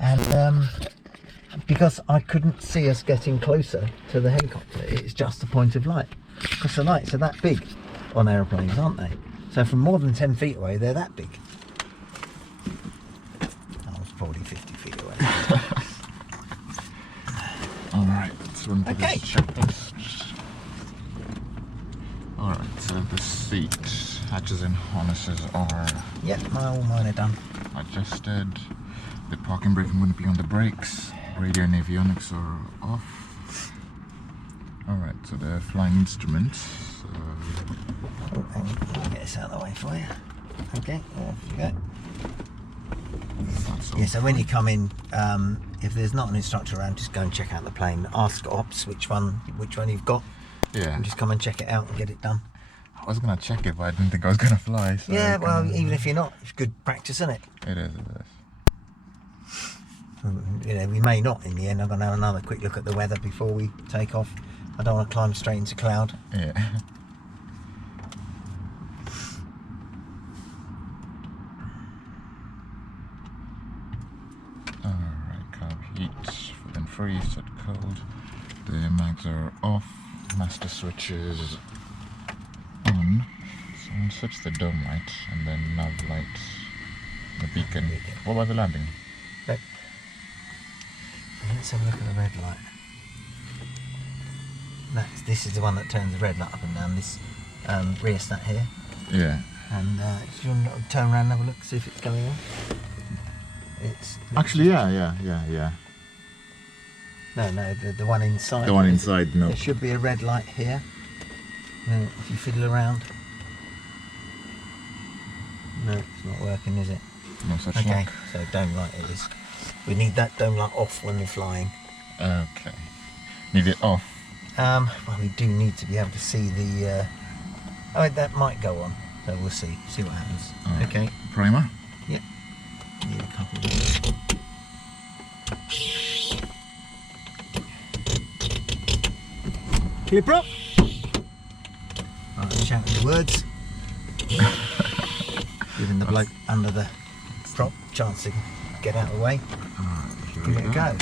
And because I couldn't see us getting closer to the helicopter, it's just a point of light. Because the lights are that big on aeroplanes, aren't they? So from more than 10 feet away, they're that big. I was probably 50 feet away. Alright, let's run through Okay. this checklist. Alright, so the seat hatches and harnesses are Yep, all mine are done. adjusted. The parking brake wouldn't be on the brakes. Radio and avionics are off. Alright, so the flying instruments. Oh, hang on, let me get this out of the way for you. Okay, off you go. Yeah, so when you come in, if there's not an instructor around, just go and check out the plane. Ask ops which one you've got. Yeah. And just come and check it out and get it done. I was gonna check it, but I didn't think I was gonna fly. So Yeah, well, even if you're not, it's good practice, isn't it? It is. You know, we may not in the end. I'm going to have another quick look at the weather before we take off. I don't want to climb straight into cloud. Yeah. Alright, carb heat, then free, set cold. The mags are off, master switches on. So we'll switch the dome light and then nav light, the beacon. What about the landing? Look. Let's have a look at the red light. This is the one that turns the red light up and down, this rheostat here. Yeah. And if you want to turn around and have a look, see if it's going on. It's Actually, yeah. No, the one inside. The one inside, no. There should be a red light here. If you fiddle around. No, it's not working, is it? No such Okay, luck. so dome light it is. We need that dome light off when we're flying. Okay. Need it off. Well, we do need to be able to see the. Oh, that might go on. So we'll see. See what happens. Right. Okay. Primer? Yep. Need a couple of these. Clip up. Right, shouting the words. Giving the bloke under the prop chance to get out of the way. Alright, Give it a go.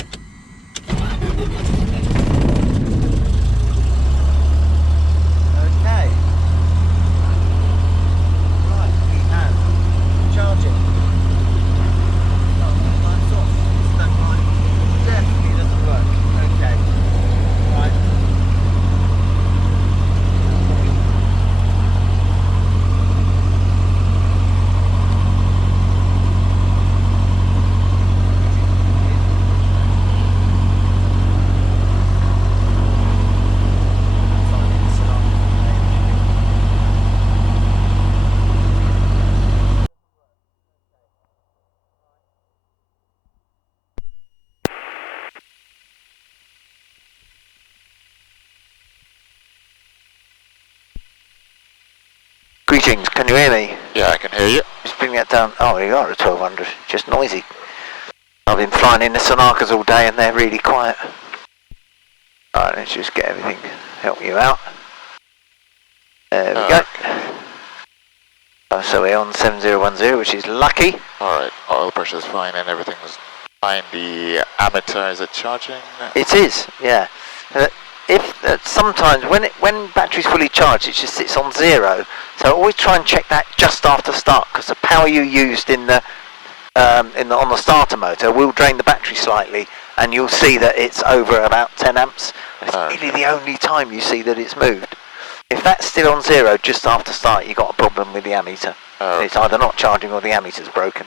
Okay. Right, we have charging. Lights off. That light definitely doesn't work. Okay. Right. Greetings, can you hear me? Yeah, I can hear you. Just bring that down. Oh, you are at 1200. Just noisy. I've been flying in the Sonakas all day and they're really quiet. Alright, let's just get everything, help you out. There we go. So we're on 7010, which is lucky. Alright, oil pressure is fine and everything's fine. The ammeter, is it charging? It is, yeah. Sometimes when battery's fully charged, it just sits on 0. So always try and check that just after start, because the power you used on the starter motor will drain the battery slightly, and you'll see that it's over about 10 amps. And it's really the only time you see that it's moved. If that's still on 0 just after start, you've got a problem with the ammeter. It's either not charging or the ammeter's broken.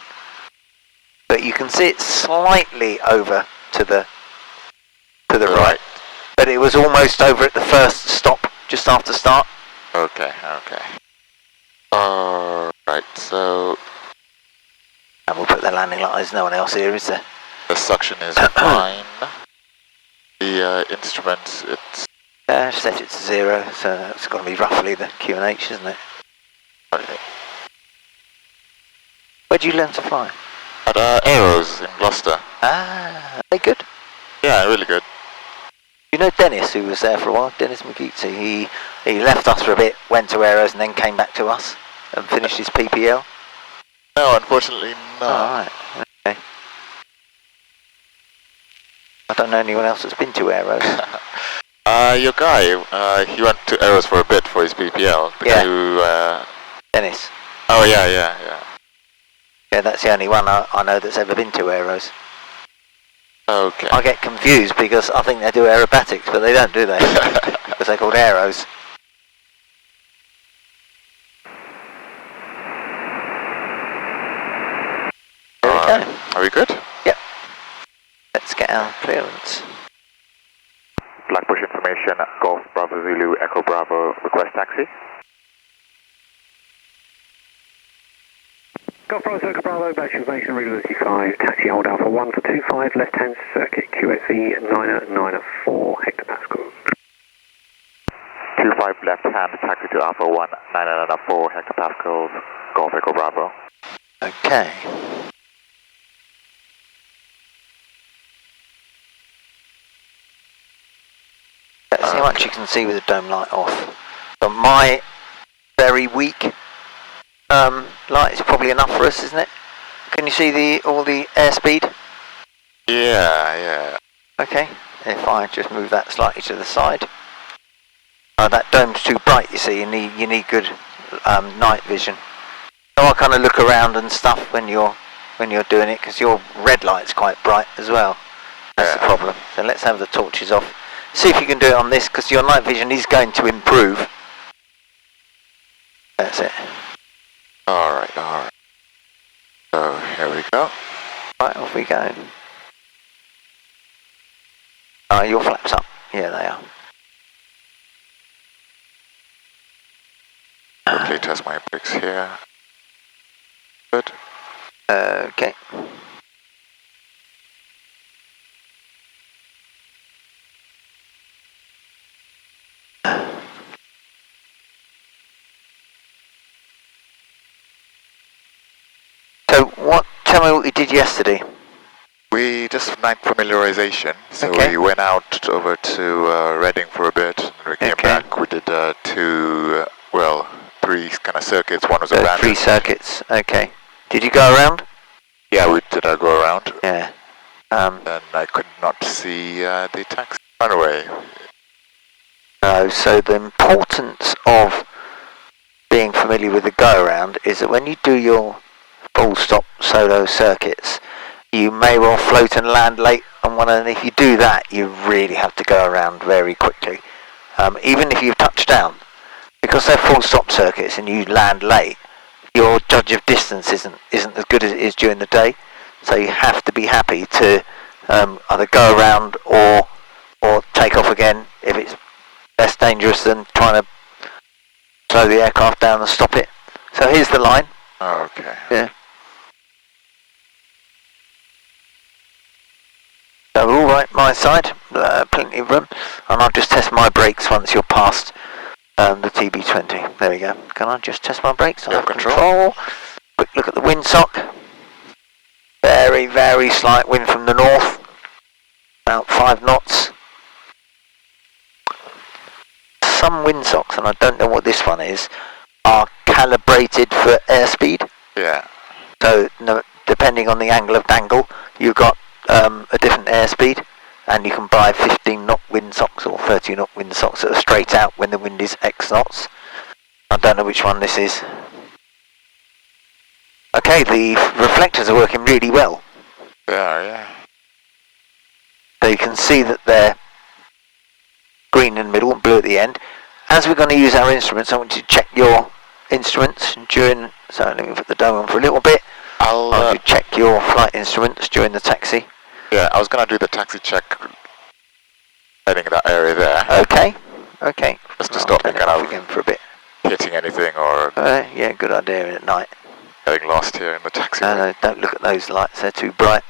But you can see it's slightly over to the right. But it was almost over at the first stop, just after start. Okay. Alright, so And we'll put the landing light. There's no one else here, is there? the suction is fine. The instrument, it's... Set it to 0, so that's got to be roughly the QNH, isn't it? Where do you learn to fly? At Aeros in Gloucester. Ah, are they good? Yeah, really good. You know Dennis, who was there for a while? Dennis McGeetsy. He left us for a bit, went to Aeros, and then came back to us and finished his PPL. No, unfortunately not. Oh, right. Okay. I don't know anyone else that's been to Aeros. Your guy, he went to Aeros for a bit for his PPL. The guy who, Dennis. Oh, yeah. Yeah, that's the only one I know that's ever been to Aeros. Okay. I get confused because I think they do aerobatics, but they don't, do they? Because they're called Aeros. There we go. Are we good? Yep. Let's get our clearance. Blackbush information, Golf Bravo Zulu, Echo Bravo, request taxi. Golf Bravo, Echo Bravo, batch information, regularity 5, taxi hold Alpha 1 for 25, left hand circuit, QSE 994 hectopascals. 25 left hand, taxi to Alpha 1, 994 hectopascals, Golf Echo Bravo. Okay. Let's see how much you can see with the dome light off. But my very weak light is probably enough for us, isn't it? Can you see all the airspeed? Yeah. Okay. If I just move that slightly to the side. That dome's too bright, you see. You need good night vision. So I kind of look around and stuff when you're doing it, because your red light's quite bright as well. That's the problem. So let's have the torches off. See if you can do it on this, because your night vision is going to improve. That's it. Alright. So, here we go. Right, off we go. Your flaps up. Yeah, they are. Quickly test my brakes here. Good. Okay. So tell me what you did yesterday. We just night familiarization, so Okay. we went out over to Reading for a bit, and we came back. We did three kind of circuits. One was abandoned. 3 circuits. Okay. Did you go around? Yeah, we did go around. Yeah. And I could not see the taxi runway. No. So the importance of being familiar with the go around is that when you do your full stop solo circuits, you may well float and land late on one, and if you do that, you really have to go around very quickly. Even if you've touched down, because they're full stop circuits and you land late, your judge of distance isn't as good as it is during the day. So you have to be happy to either go around or take off again if it's less dangerous than trying to slow the aircraft down and stop it. So here's the line. Oh, okay. Yeah. So all right, my side, plenty of room, and I'll just test my brakes once you're past the TB20. There we go. Can I just test my brakes? I have control. Quick look at the windsock. Very, very slight wind from the north. About 5 knots. Some windsocks, and I don't know what this one is, are calibrated for airspeed. Yeah. So depending on the angle of dangle, you've got a different airspeed, and you can buy 15 knot windsocks or 30 knot windsocks that are straight out when the wind is X knots. I don't know which one this is. Okay, the reflectors are working really well. Yeah. So you can see that they're green in the middle and blue at the end. As we're going to use our instruments, I want you to check your instruments during, so let me put the dome on for a little bit. I'll check your flight instruments during the taxi. Yeah, I was going to do the taxi check heading that area there. Okay. Just to stop me kind of again for a bit. hitting anything or Yeah, good idea at night. getting lost here in the taxi. No, don't look at those lights, they're too bright.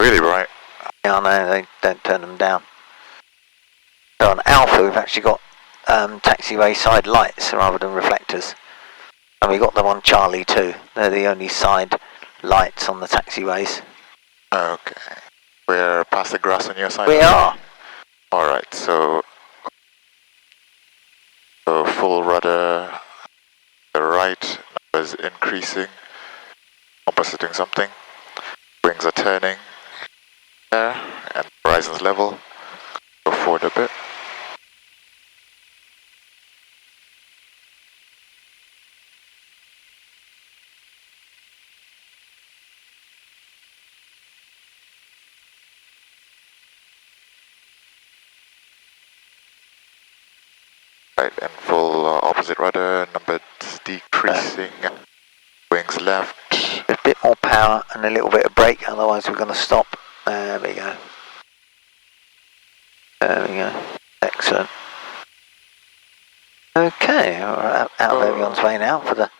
Really bright. Yeah, I know, they don't turn them down. So on Alpha, we've actually got taxiway side lights rather than reflectors. And we got them on Charlie too. They're the only side lights on the taxiways. Okay. We're past the grass on your side? We are. Alright, so full rudder, the right is increasing. compass is doing something. Wings are turning there, and horizon's level. Go forward a bit. Right, and full opposite rudder, number decreasing. Wings left. A bit more power and a little bit of brake, otherwise we're going to stop. There we go. There we go. Excellent. Okay, we're out of Avion's way now for the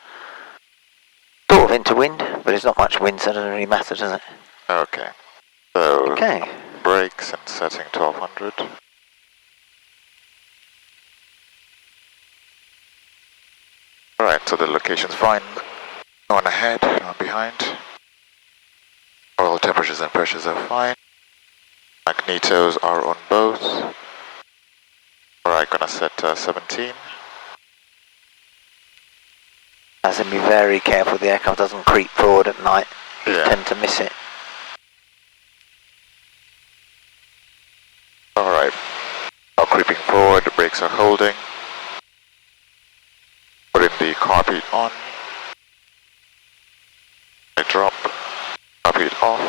sort of into wind, but there's not much wind, so it doesn't really matter, does it? Okay. So, Okay. brakes and setting 1200. Alright, so the location's fine. No one ahead, no one behind. Oil temperatures and pressures are fine. Magnetos are on both. Alright, gonna set 17. Has to be very careful the aircraft doesn't creep forward at night. You Yeah. tend to miss it. Alright. Now creeping forward, the brakes are holding. Putting the carpet on. I drop. Carpet off.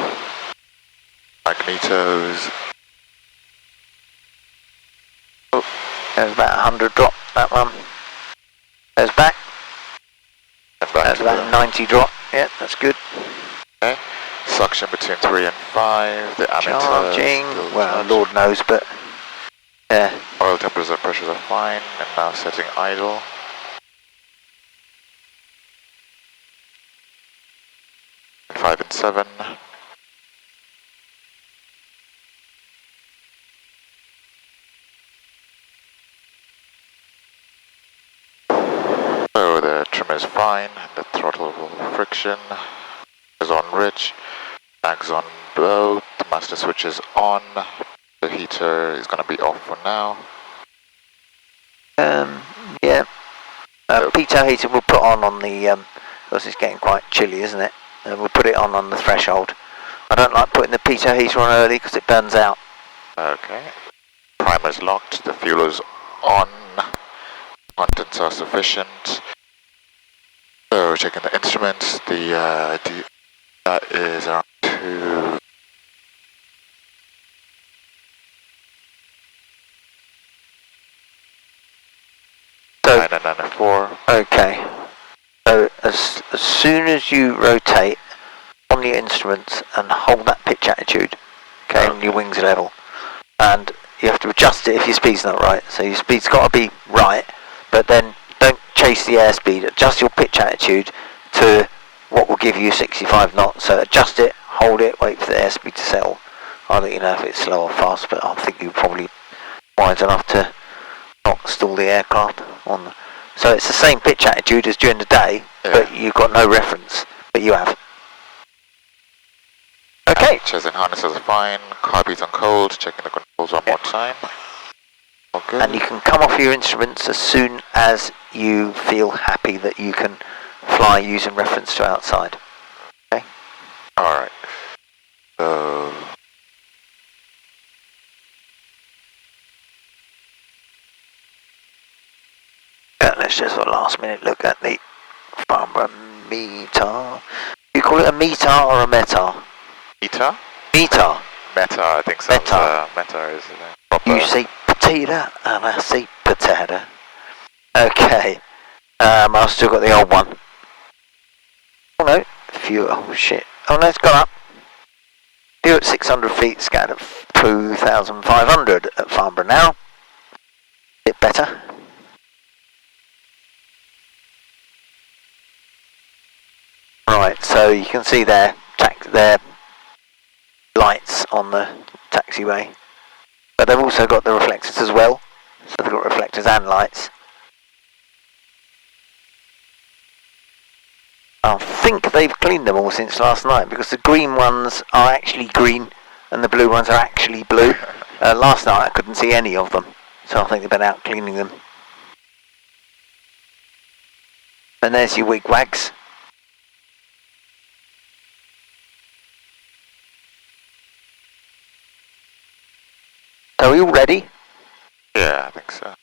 Magnetos. Oh, There's about 100 drop, that one. There's back. and back That's to about the, 90 drop. Yeah, that's good. okay. Suction between 3 and 5. The emitter Charging. still Well, charged. Lord knows, but yeah. Oil temperatures and pressures are fine. And now setting idle. And 5 and 7. So the trim is fine, the throttle friction is on rich, mags on both, the master switch is on, the heater is going to be off for now. Yeah. Yep. Pitot heater we'll put on the, because it's getting quite chilly, isn't it? We'll put it on the threshold. I don't like putting the pitot heater on early because it burns out. Okay. Primer's locked, the fuel is on, contents are sufficient. So checking the instruments, that is around 2. So, 9 and 4. okay. So as soon as you rotate on your instruments and hold that pitch attitude, okay, and your wings are level, and you have to adjust it if your speed's not right. So your speed's got to be right, but then don't chase the airspeed. Adjust your pitch attitude to what will give you 65 knots. So adjust it, hold it, wait for the airspeed to settle. I'll let you know if it's slow or fast, but I think you're probably wide enough to not stall the aircraft on. So it's the same pitch attitude as during the day, but you've got no reference, but you have. Okay. Chairs and harnesses are fine, carpets on cold, checking the controls one more time. All good. And you can come off your instruments as soon as you feel happy that you can fly using reference to outside. Okay? Alright. So Let's just for a last minute look at the Farnborough METAR. You call it a METAR or a METAR? METAR? METAR. Meta, I think so. METAR. Meta is proper. You say potato and I say potato. Okay. I've still got the old one. Oh no, fuel, oh shit. Oh no, it's gone up. Fuel at 600 feet, scattered at 2,500 at Farnborough now. Bit better. Right, so you can see their lights on the taxiway. But they've also got the reflectors as well. So they've got reflectors and lights. I think they've cleaned them all since last night because the green ones are actually green and the blue ones are actually blue. Last night I couldn't see any of them, so I think they've been out cleaning them. And there's your wigwags. we all ready? Yeah, I think so.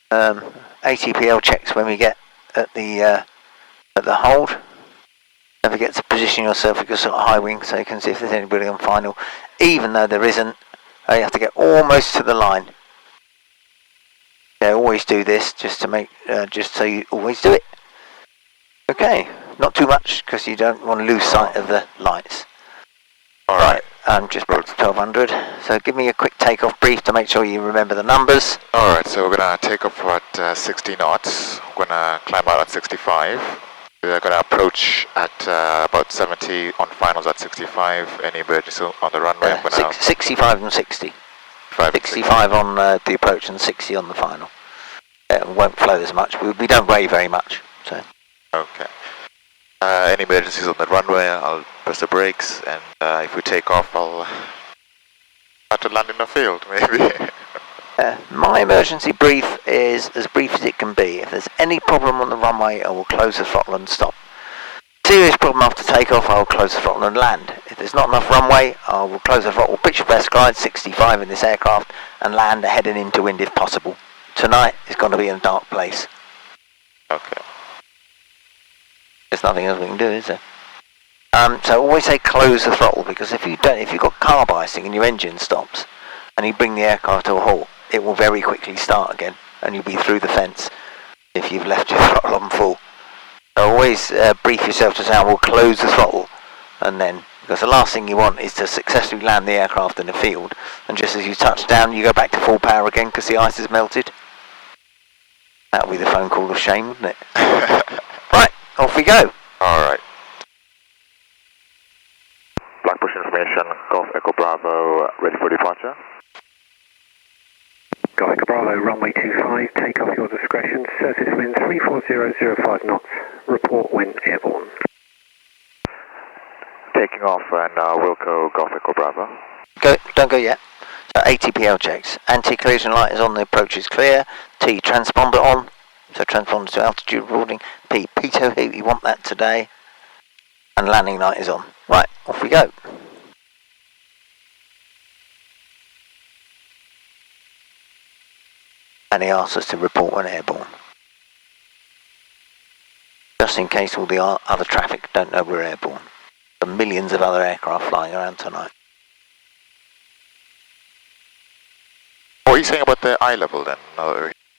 ATPL checks when we get at the hold. Don't forget to position yourself with your sort of high wing so you can see if there's anybody on final. Even though there isn't, you have to get almost to the line. Yeah, always do this just to make, just so you always do it. Okay, not too much because you don't want to lose sight of the lights. Alright. Just back to 1200. So give me a quick takeoff brief to make sure you remember the numbers. Alright, so we're going to take off at 60 knots. We're going to climb out at 65. We're going to approach at about 70 on finals at 65. Any emergency on the runway? 65 and 60. 65 on the approach and 60 on the final. It won't float as much. We don't weigh very much. So. Okay. Any emergencies on the runway, I'll press the brakes, and if we take off, I'll have to land in the field, maybe. My emergency brief is as brief as it can be. If there's any problem on the runway, I will close the throttle and stop. Serious problem after takeoff, I will close the throttle and land. If there's not enough runway, I will close the throttle, pitch best glide 65 in this aircraft, and land ahead and into wind if possible. Tonight is going to be in a dark place. Okay. There's nothing else we can do, is there? So always say close the throttle, because if you've got carb icing and your engine stops, and you bring the aircraft to a halt, it will very quickly start again, and you'll be through the fence if you've left your throttle on full. So always brief yourself to say, I will close the throttle, and then, because the last thing you want is to successfully land the aircraft in the field, and just as you touch down, you go back to full power again because the ice has melted. That would be the phone call of shame, wouldn't it? Right, off we go. Alright. Black push information, Golf Echo Bravo, ready for departure. Golf Echo Bravo, runway 25, take off your discretion, surface wind 34005 knots, report when airborne. Taking off and Wilco Golf Echo Bravo. Don't go yet. So ATPL checks. Anti-collision light is on, the approach is clear. T, transponder on. So transponder to altitude reporting. P, pitot heat, we want that today. And landing light is on. Right, off we go. And he asks us to report when airborne. Just in case all the other traffic don't know we're airborne. There are millions of other aircraft flying around tonight. What are you saying about the eye level then?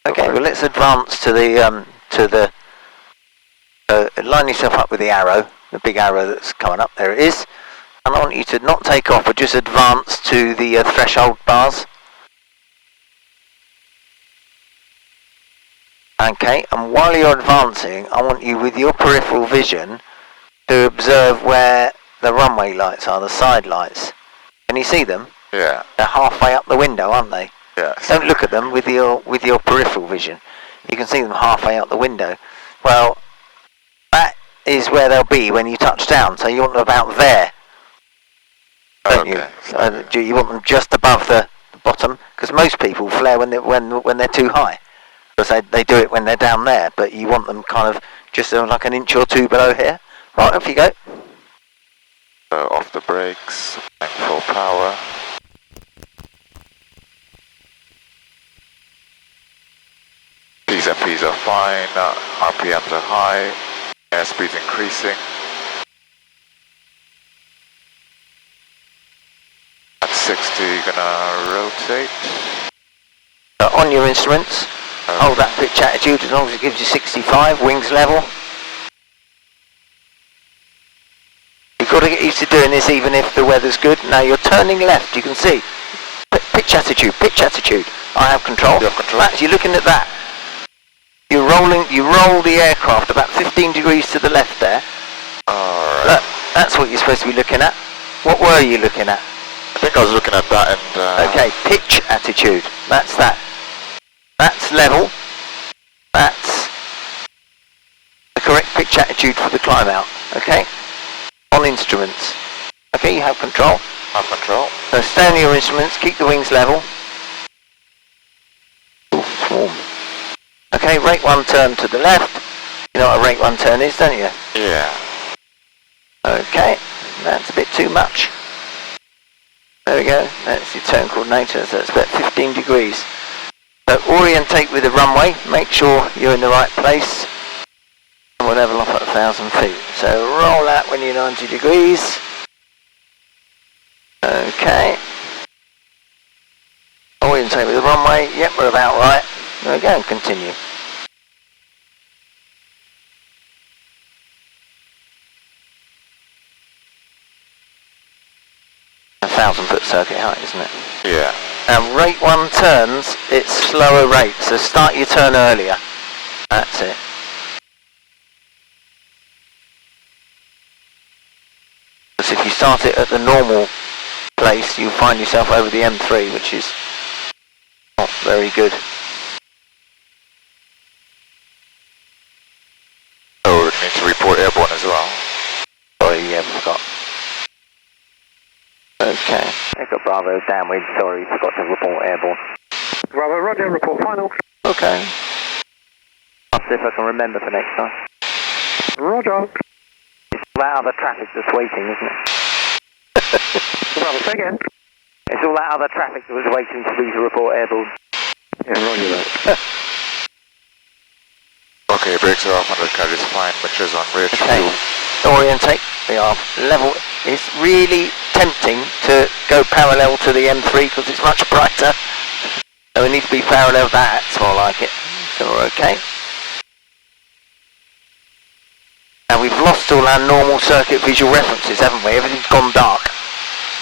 Okay, well let's advance to the line yourself up with the arrow, the big arrow that's coming up, there it is. And I want you to not take off, but just advance to the threshold bars. Okay, and while you're advancing, I want you with your peripheral vision to observe where the runway lights are, the side lights. Can you see them? Yeah. They're halfway up the window, aren't they? Yeah. Don't look at them with your peripheral vision. You can see them halfway out the window. Well, that is where they'll be when you touch down. So you want them about there, don't you? You want them just above the bottom, because most people flare when they're too high, because they do it when they're down there. But you want them kind of just like an inch or two below here. Right, off you go. Off the brakes, full power. P's and P's are fine, RPMs are high, airspeed's increasing. At 60, gonna rotate. On your instruments, hold that pitch attitude as long as it gives you 65, wings level. You've got to get used to doing this even if the weather's good. Now you're turning left, you can see. Pitch attitude, pitch attitude. I have control. You have control. You're looking at that. You roll the aircraft about 15 degrees to the left there. Alright. Look, that's what you're supposed to be looking at. What were you looking at? I think I was looking at that and... Okay, pitch attitude. That's that. That's level. That's the correct pitch attitude for the climb out. Okay? On instruments. Okay, you have control. Have control. So stay on your instruments, keep the wings level. Ooh, swarm. Okay, rate 1 turn to the left. You know what a rate 1 turn is, don't you? Yeah. Okay, that's a bit too much. There we go, that's your turn coordinator, so it's about 15 degrees. So orientate with the runway, make sure you're in the right place. And we'll level off at 1,000 feet. So roll out when you're 90 degrees. Okay. Orientate with the runway, yep, we're about right. There we go, continue. A 1,000-foot circuit height, isn't it? Yeah. And rate 1 turns, it's slower rate, so start your turn earlier. That's it. Because if you start it at the normal place, you'll find yourself over the M3, which is not very good. Oh, we need to report airborne as well. Sorry, yeah, forgot. Okay. Echo Bravo, downwind, sorry, forgot to report airborne. Bravo, roger, report final. Okay. I'll see if I can remember for next time. Roger. It's all that other traffic that's waiting, isn't it? Bravo, say again. It's all that other traffic that was waiting for me to report airborne. Yeah, roger that. Okay, brakes are off, undercut is fine, measures on rear Okay, fuel. orientate, we are level. It's really tempting to go parallel to the M3 because it's much brighter. So we need to be parallel to that, it's more like it. So we're okay. Now we've lost all our normal circuit visual references, haven't we? Everything's gone dark.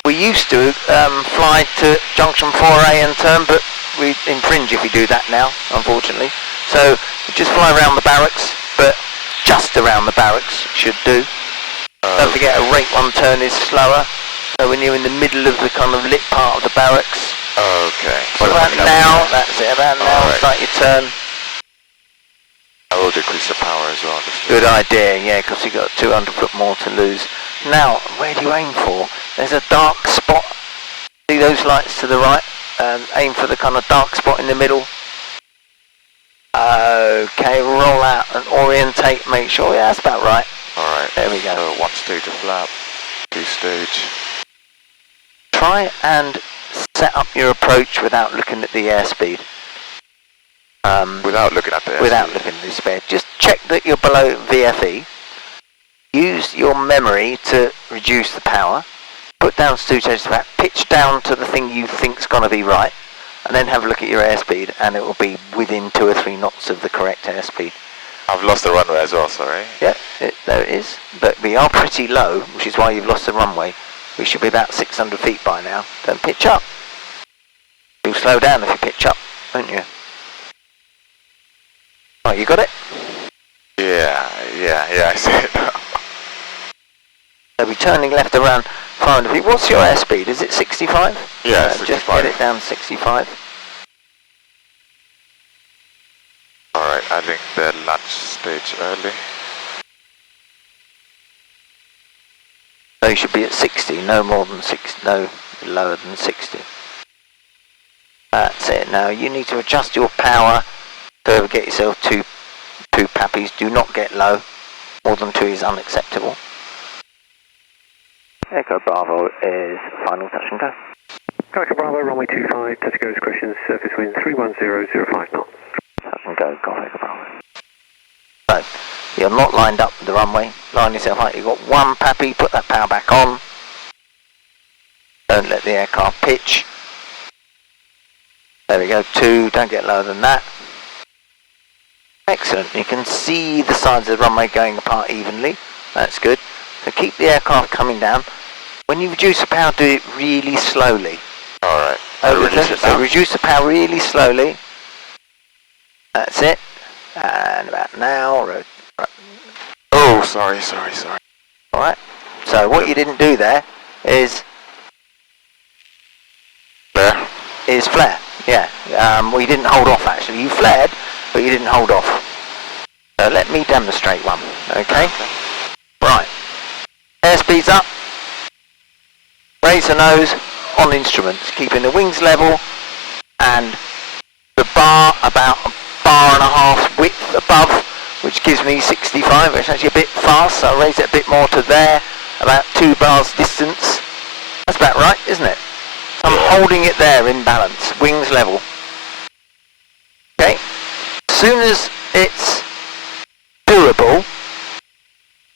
We used to fly to junction 4A and turn, but we infringe if we do that now, unfortunately. So we just fly around the barracks, but just around the barracks should do. Don't forget a rate 1 turn is slower, so when you're in the middle of the kind of lit part of the barracks. Okay. So about now, that's it, about now, Alright. start your turn. I will decrease the power as well. Good idea, yeah, because you've got 200 foot more to lose. Now, where do you aim for? There's a dark spot. See those lights to the right? Aim for the kind of dark spot in the middle. Okay, roll out and orientate, make sure, yeah, that's about right. Alright. There we go. So 1 stage of flap, 2 stage. Try and set up your approach without looking at the airspeed. Without looking at the airspeed. Without looking at the airspeed. Just check that you're below VFE. Use your memory to reduce the power. Put down 2 stages of flap. Pitch down to the thing you think's going to be right. And then have a look at your airspeed, and it will be within 2 or 3 knots of the correct airspeed. I've lost the runway as well, sorry. Yeah, there it is. But we are pretty low, which is why you've lost the runway. We should be about 600 feet by now. Don't pitch up. You'll slow down if you pitch up, won't you? Oh, you got it? Yeah, I see it now. So we're turning left around 500 feet. What's your airspeed? Is it 65? Yeah, Just 65. get it down to 65. Alright, adding the launch stage early. So you should be at 60, no more than 60, no lower than 60. That's it. Now you need to adjust your power to get yourself two pappies. Do not get low. More than 2 is unacceptable. Echo Bravo is final touch and go. Echo Bravo, runway 25, touch go discretion, surface wind 31005 knots. Touch and go, go Echo Bravo. So, you're not lined up with the runway. Line yourself up. You've got 1 pappy, put that power back on. Don't let the aircraft pitch. There we go, 2, don't get lower than that. Excellent, you can see the sides of the runway going apart evenly. That's good. So keep the aircraft coming down. When you reduce the power, do it really slowly. Alright. So reduce the power really slowly. That's it. And about now. Oh, sorry. Alright. So what you didn't do there is There. flare. Yeah. Well, you didn't hold off actually. You flared, but you didn't hold off. So let me demonstrate one. Okay. Right. Airspeed's up. Raise the nose on instruments, keeping the wings level and the bar about a bar and a half width above, which gives me 65, which is actually a bit fast, so I'll raise it a bit more to there, about 2 bars distance. That's about right, isn't it? holding it there in balance, wings level. Okay, as soon as it's doable,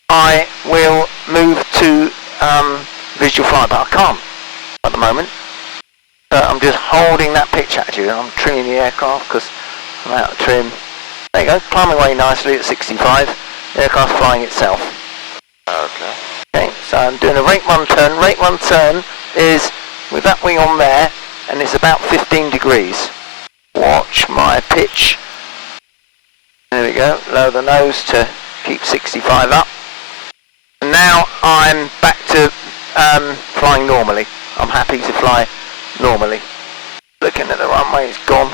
I will move to visual flight, but I can't at the moment. I'm just holding that pitch attitude, and I'm trimming the aircraft because I'm out of trim. There you go, climbing away nicely at 65. The aircraft's flying itself. Okay. Okay, so I'm doing a rate 1 turn. Rate 1 turn is with that wing on there, and it's about 15 degrees. Watch my pitch. There we go, lower the nose to keep 65 up. And now I'm back to flying normally. I'm happy to fly normally. Looking at the runway, it's gone.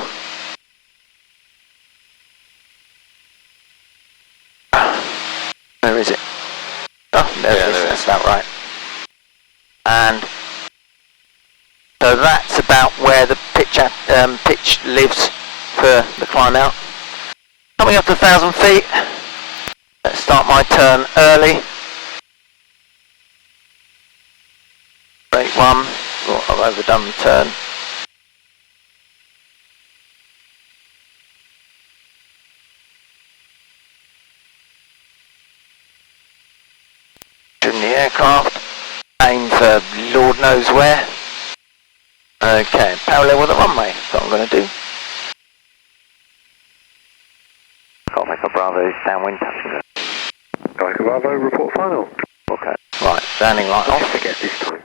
Where is it? Oh, there it is, that's about right. And so that's about where the pitch lives for the climb out. Coming up to 1,000 feet. Let's start my turn early. Rate 1. Oh, I've overdone the turn. Trim the aircraft. Aim for Lord knows where. Okay, parallel with the runway. That's what I'm going to do. Got to make a Bravo downwind touch and go. Echo Bravo, report final. Okay, right, landing light Don't off. forget this time.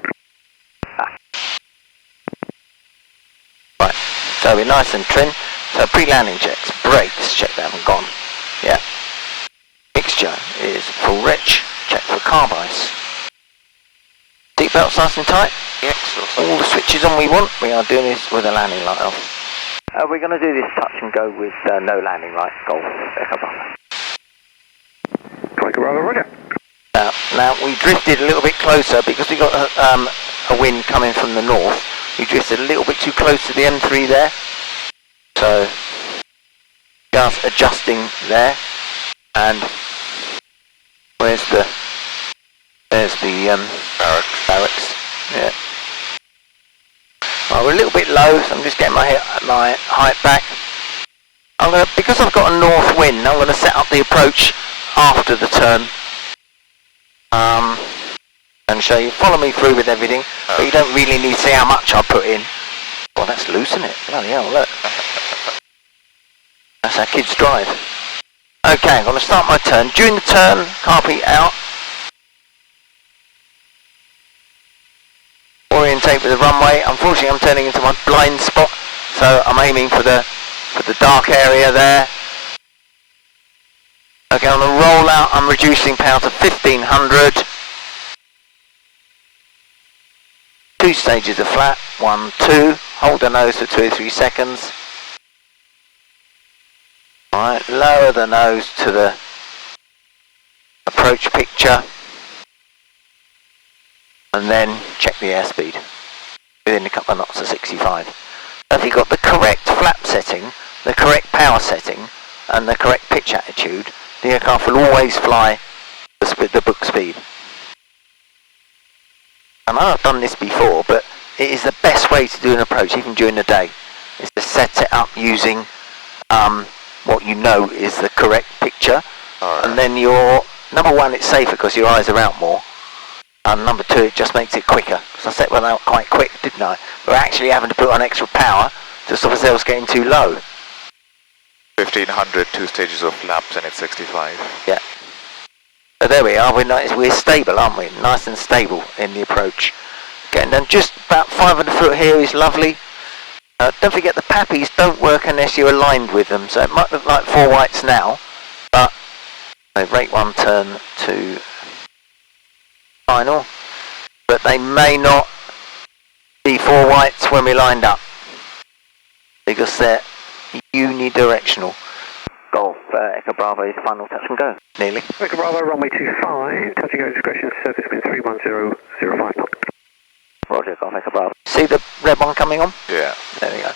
Right, so we're nice and trim. So pre-landing checks, brakes, check they haven't gone. Yeah. Mixture is full rich, check for carb ice. Seatbelts nice and tight. Yes. All the switches on we want. We are doing this with a landing light off. We're going to do this touch and go with no landing light. Golf, Echo Bravo. Echo Bravo, roger. Now we drifted a little bit closer because we got a wind coming from the north. We drifted a little bit too close to the M3 there. So just adjusting there. And there's the barracks. Yeah. Well, we're a little bit low, so I'm just getting my height back. Because I've got a north wind, I'm going to set up the approach after the turn. And show you, follow me through with everything, but you don't really need to see how much I put in. Well, that's loose, isn't it? Bloody hell, look. That's how kids drive. Okay, I'm going to start my turn. During the turn, carpet out. Orientate with the runway. Unfortunately, I'm turning into my blind spot, so I'm aiming for the dark area there. Okay, on the rollout, I'm reducing power to 1500. 2 stages of flat. 1, 2. Hold the nose for 2 or 3 seconds. Alright, lower the nose to the approach picture. And then check the airspeed within a couple of knots of 65. If you've got the correct flap setting, the correct power setting, and the correct pitch attitude, the aircraft will always fly the book speed. I know I've done this before, but it is the best way to do an approach, even during the day, is to set it up using what you know is the correct picture. Right. And then number one, it's safer because your eyes are out more. And number 2, it just makes it quicker. Because I set one out quite quick, didn't I? We're actually having to put on extra power to stop ourselves getting too low. 1500, 2 stages of flaps, and it's 65. Yeah. So there we are. We're stable, aren't we? Nice and stable in the approach. Getting done. Just about 500 foot here is lovely. Don't forget the pappies don't work unless you're aligned with them. So it might look like 4 whites now, but rate 1 turn to final, but they may not be 4 whites when we lined up because they're unidirectional. Golf, Echo Bravo is final touch and go. Nearly. Echo Bravo, runway 25, touch and go discretion, surface wind 31005 knots. Roger, Golf, Echo Bravo. See the red one coming on? Yeah. There we go.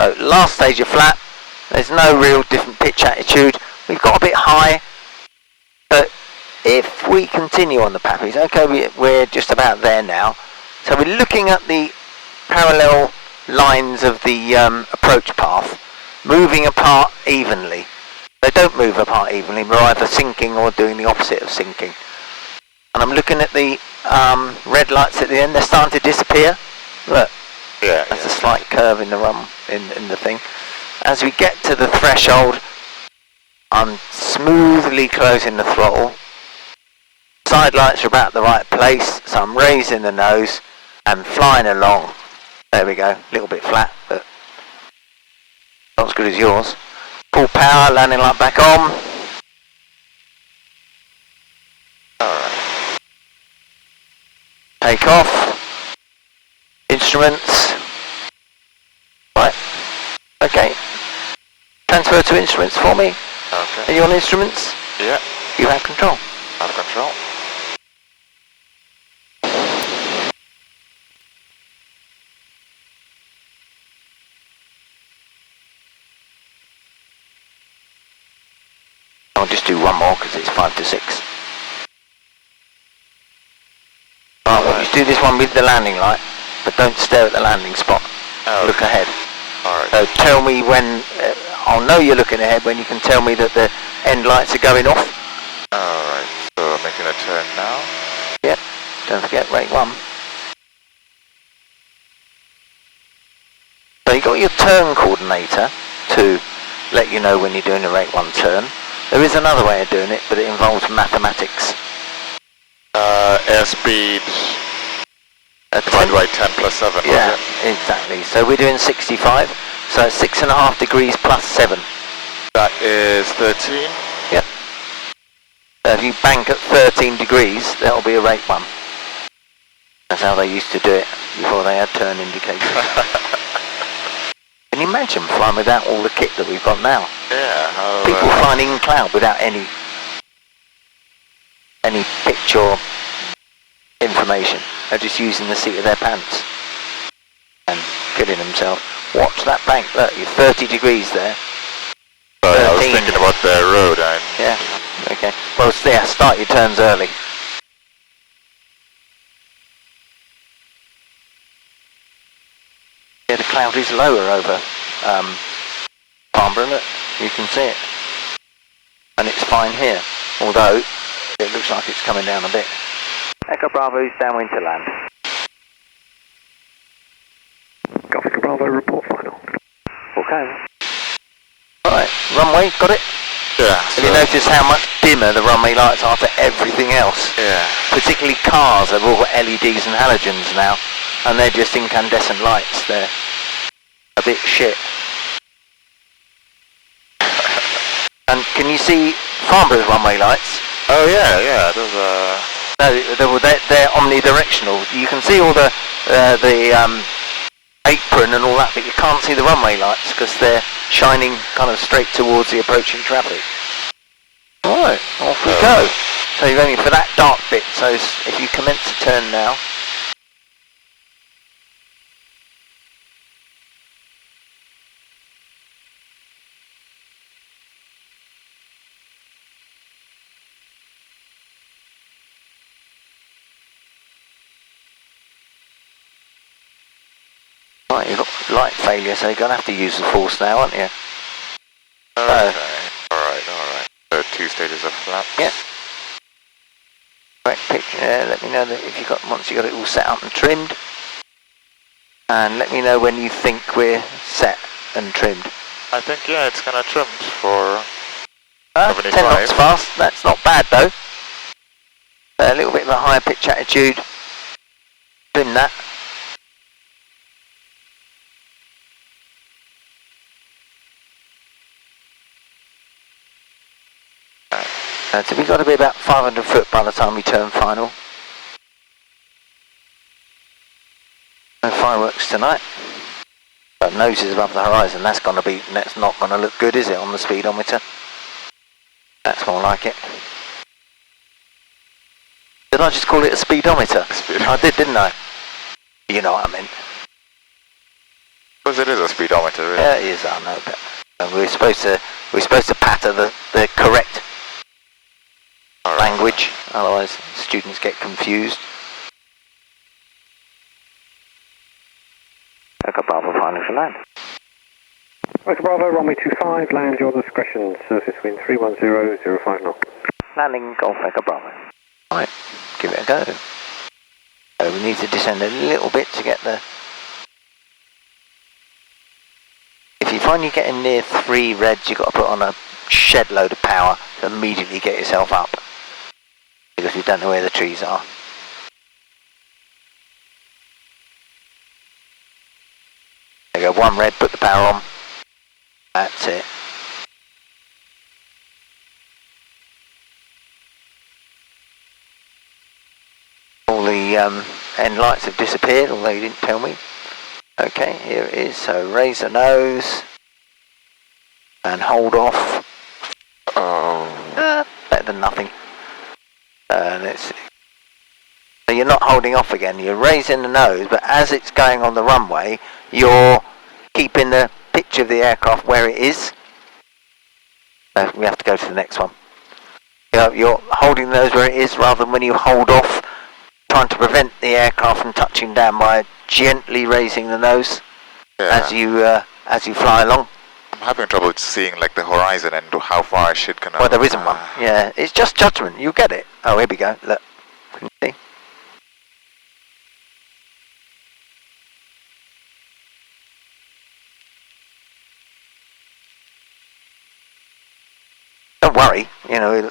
So last stage of flat, there's no real different pitch attitude. We've got a bit high, but if we continue on the pappies, okay, we're just about there now. So we're looking at the parallel lines of the approach path moving apart evenly. They don't move apart evenly, they're either sinking or doing the opposite of sinking. And I'm looking at the red lights at the end, they're starting to disappear. Look, there's a slight curve in the in the thing. As we get to the threshold, I'm smoothly closing the throttle. Side lights are about the right place, so I'm raising the nose and flying along. There we go, a little bit flat, but not as good as yours. Full power, landing light back on. Alright. Take off. Instruments. Right. Okay. Transfer to instruments for me. Okay. Are you on instruments? Yeah. You have control. Out of control. I'll just do one more because it's 5 to 6. Right, well, just do this one with the landing light, but don't stare at the landing spot. Oh. Look ahead. Alright. So tell me when, I'll know you're looking ahead when you can tell me that the end lights are going off. Alright, so making a turn now. Yep, don't forget rate 1. So you got your turn coordinator to let you know when you're doing a rate 1 turn. There is another way of doing it, but it involves mathematics. Airspeed divided by 10 plus 7, Yeah, was it? exactly. So we're doing 65, so it's 6.5 degrees plus 7. That is 13. Yep. So if you bank at 13 degrees, that'll be a rate 1. That's how they used to do it before they had turn indicators. Can you imagine flying without all the kit that we've got now? Yeah. How, People flying in cloud without any picture information. They're just using the seat of their pants and killing themselves. Watch that bank. Look, you're 30 degrees there. Sorry, I was 13. thinking about the road. Yeah. Okay. Well, yeah. Start your turns early. Yeah, the cloud is lower over Farnborough. Look, you can see it, and it's fine here. Although it looks like it's coming down a bit. Echo Bravo is downwind to land. Golf Echo Bravo, report final. Okay. Alright, runway, got it? Yeah. Have you noticed how much dimmer the runway lights are to everything else? Yeah. Particularly cars have all got LEDs and halogens now, and they're just incandescent lights. They're a bit shit. And can you see Farnborough's runway lights? Oh yeah. Those are. No, they're omnidirectional. You can see all the apron and all that, but you can't see the runway lights because they're shining kind of straight towards the approaching traffic. Alright, off we go. So you're aiming for that dark bit, so if you commence to turn now. Right, you've got light failure, so you're going to have to use the force now, aren't you? Okay. Alright. So 2 stages of flaps. Yeah. Correct picture. Let me know that if you got once you got it all set up and trimmed, and let me know when you think we're set and trimmed. I think it's gonna trim for 10 75. knots fast. That's not bad though. A little bit of a higher pitch attitude. Trim that. So we've got to be about 500 foot by the time we turn final. No fireworks tonight. But nose is above the horizon. That's not going to look good, is it, on the speedometer? That's more like it. Did I just call it a speedometer? I did, didn't I? You know what I meant. Because it is a speedometer, really. Yeah, it is. I know, but we're supposed to patter the correct language, otherwise students get confused. Echo Bravo, final to land. Echo Bravo, runway 25, land your discretion, surface wind 310.05 knots. Landing Golf Echo Bravo. Right, give it a go. So we need to descend a little bit to get the... If you find you're getting near 3 reds, you've got to put on a shed load of power to immediately get yourself up. Because we don't know where the trees are. There you go, 1 red, put the power on. That's it. All the end lights have disappeared, although you didn't tell me. Okay, here it is. So raise the nose and hold off. Better than nothing. Let's see. So you're not holding off again. You're raising the nose, but as it's going on the runway, you're keeping the pitch of the aircraft where it is. We have to go to the next one. You're holding the nose where it is rather than when you hold off, trying to prevent the aircraft from touching down by gently raising the nose as you fly along. I'm having trouble seeing like the horizon and how far I should kind of... Well, there isn't one. Yeah, it's just judgment. You get it. Oh, here we go. Look. Can you see? Don't worry. You know,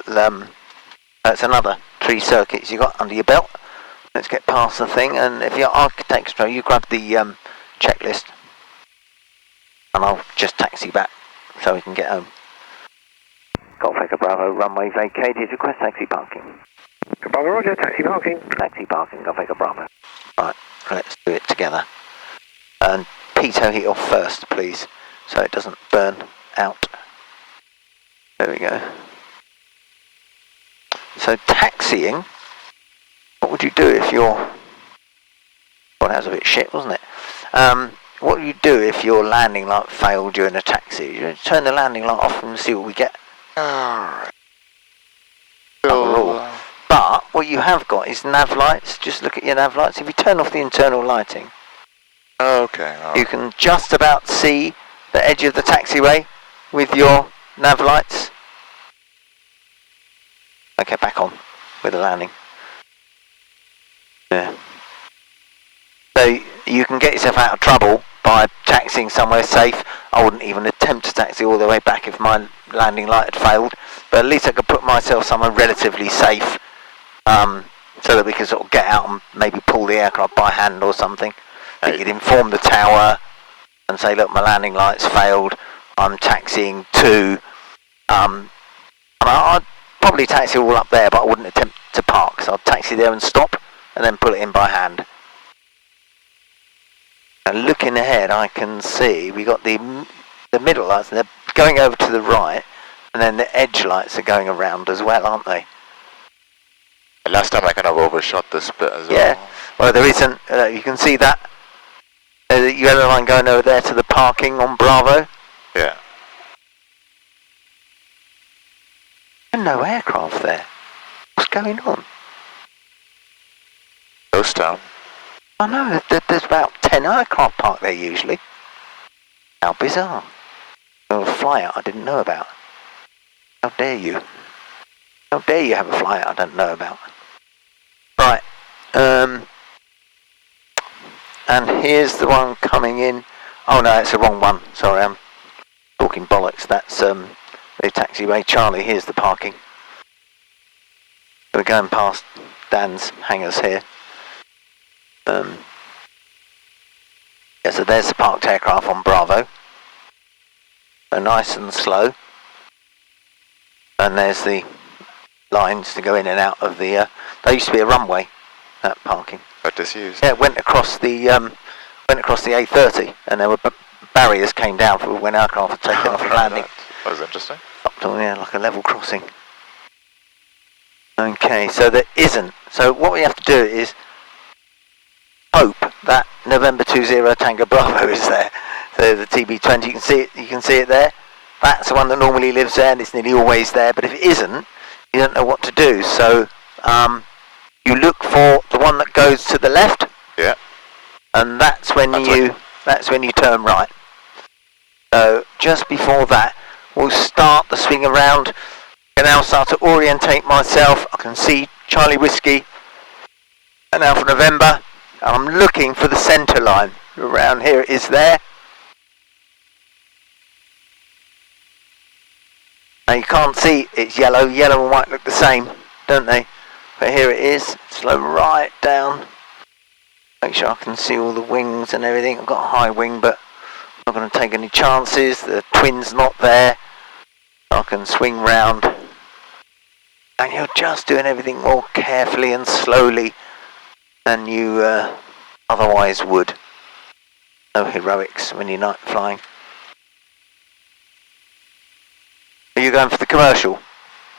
that's another 3 circuits you got under your belt. Let's get past the thing, and if you're architect's control, you grab the checklist, and I'll just taxi back so we can get home. Golf Echo Bravo, runway vacated, request taxi parking. Echo Bravo, roger, taxi parking. Taxi parking, Golf Echo Bravo. Right, let's do it together. And pitot heat off first, please, so it doesn't burn out. There we go. So taxiing, what would you do if you're... Well, that was a bit shit, wasn't it? What would you do if your landing light failed during a taxi? You turn the landing light off and see what we get. Alright. But what you have got is nav lights. Just look at your nav lights. If you turn off the internal lighting, Okay. you can just about see the edge of the taxiway with your nav lights. Okay, back on with the landing. Yeah. So you can get yourself out of trouble by taxiing somewhere safe. I wouldn't even attempt to taxi all the way back if my landing light had failed, but at least I could put myself somewhere relatively safe, so that we can sort of get out and maybe pull the aircraft by hand or something. You could inform the tower and say, look, my landing light's failed, I'm taxiing to... I'd probably taxi all up there, but I wouldn't attempt to park, so I'd taxi there and stop, and then pull it in by hand. And looking ahead, I can see we got the middle lights, and they're going over to the right, and then the edge lights are going around as well, aren't they? Last time I kind of overshot this bit as well. Yeah, well there isn't, you can see that, the yellow line going over there to the parking on Bravo. Yeah. And no aircraft there. What's going on? Ghost town. I know, there's about 10 aircraft parked there usually. How bizarre. A flyout I didn't know about. How dare you? How dare you have a flyout I don't know about? Right. And here's the one coming in. Oh no, it's the wrong one. Sorry, I'm talking bollocks. That's the taxiway. Charlie, here's the parking. We're going past Dan's hangars here. Yeah, so there's the parked aircraft on Bravo. So nice and slow. And there's the lines to go in and out of the... there used to be a runway, that parking. But disused. Yeah, it went across the A30, and there were barriers came down for when aircraft were taken off and landing. That was interesting. Up to, yeah, like a level crossing. Okay, so there isn't. So what we have to do is hope that November 20 Tango Bravo is there. So the TB20, you can see it there. That's the one that normally lives there, and it's nearly always there. But if it isn't, you don't know what to do. So you look for the one that goes to the left. Yeah. And that's when that's when you turn right. So just before that, we'll start the swing around. I can now start to orientate myself. I can see Charlie Whiskey and Alpha November. I'm looking for the centre line. Around here it is there. Now you can't see, it's yellow. Yellow and white look the same, don't they? But here it is. Slow right down. Make sure I can see all the wings and everything. I've got a high wing, but I'm not going to take any chances. The twin's not there. I can swing round. And you're just doing everything more carefully and slowly than you otherwise would. No heroics when you're night flying. Are you going for the commercial?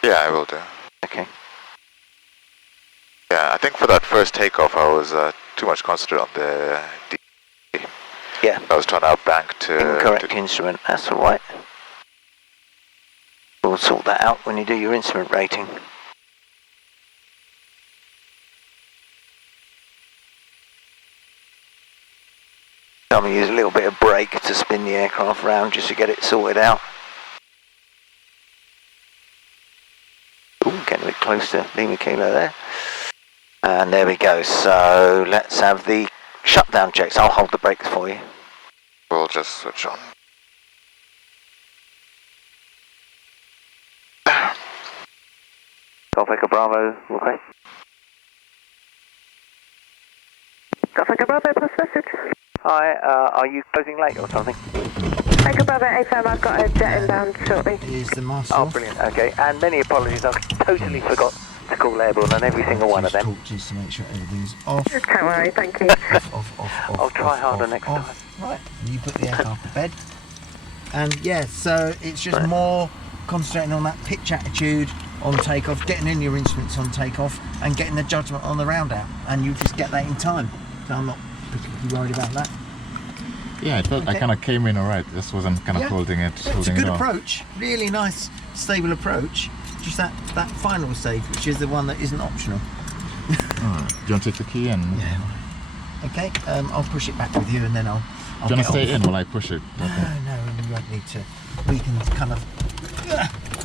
Yeah, I will do. Okay. Yeah, I think for that first takeoff, I was too much concentrated on the D. Yeah. I was trying to outbank to... Incorrect instrument, that's alright. We'll sort that out when you do your instrument rating. I'm going to use a little bit of brake to spin the aircraft round just to get it sorted out. Ooh, getting a bit close to Lima Kilo there. And there we go. So let's have the shutdown checks. I'll hold the brakes for you. We'll just switch on. Golf Echo Bravo, okay. Golf Echo Bravo, plus message. Hi, are you closing late or something? Echo Bravo, AFM, I've got a jet inbound shortly. Is the master Oh, off? brilliant. Okay, and many apologies. I totally forgot to call airborne on every single one of them. Just to make sure everything's off. Don't worry, thank you. Off, I'll try harder next time. Right, you put the aircraft to bed. And yeah, so it's just more concentrating on that pitch attitude on takeoff, getting in your instruments on takeoff, and getting the judgment on the round out. And you just get that in time. So I'm not particularly worried about that. Yeah, I thought I kind of came in alright. Just wasn't kind of holding it. It's a good approach. Really nice, stable approach. Just that final stage, which is the one that isn't optional. Alright. Do you want to take the key and... Yeah. Okay, I'll push it back with you and then I'll Do you want get to stay off. in while I push it? No, you won't need to. We can kind of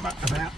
muck about.